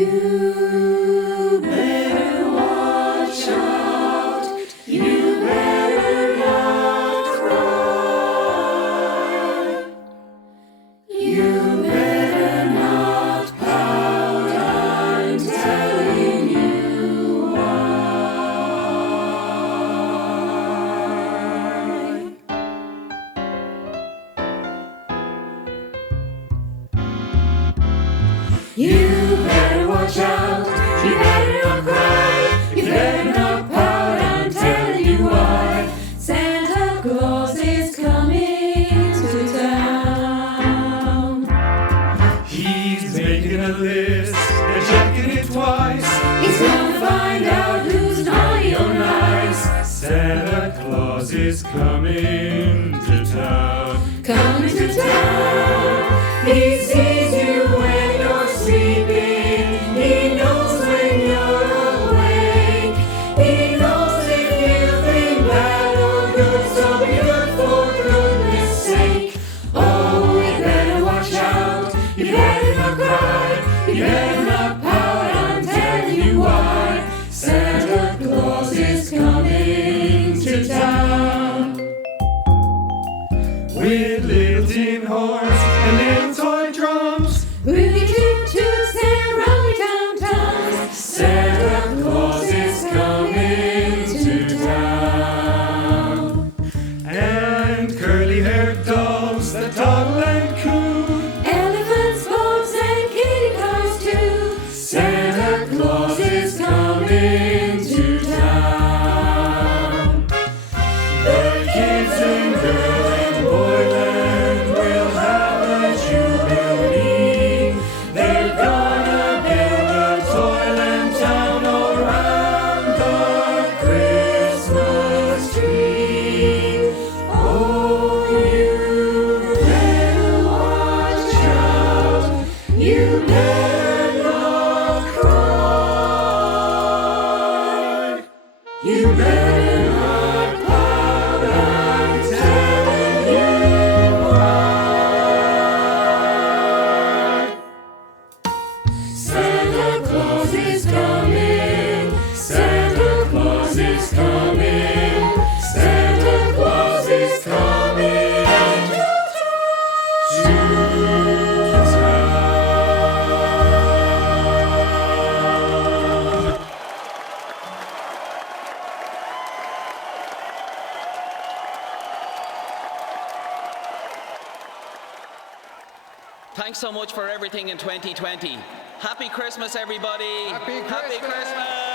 You better watch out. You better not cry. You better not pout. I'm telling you why. You better watch out. You better not cry. You better not pout. I'm telling you why. Santa Claus is coming to town. He's making a list and checking it twice. He's gonna find out who's naughty or nice. Santa Claus is coming to town. Coming to town. He sees you when you're sleeping. He knows when you're awake. He knows if you've been bad or good. So be good for goodness sake. Oh, you better watch out. You better not cry. You better not pout. I'm telling you why. Santa Claus is coming to town. With little tin horns and little toy drums, Rudy toot toots and rummy tum tums. Santa Claus is coming to town. and curly-haired dolls that toddle and coo. Elephants, boats, and kitty cars too. Santa Claus is coming to town. The kids in girl and boyland will have a jubilee. They're gonna build a toyland town around the Christmas tree. Oh, you better watch out. You better not cry. You better not pout. I'm telling you why. Santa Claus is coming. Santa Claus is coming. Santa Claus is coming to town. Thanks so much for everything in 2020. Happy Christmas, everybody. Happy Happy Christmas. Christmas.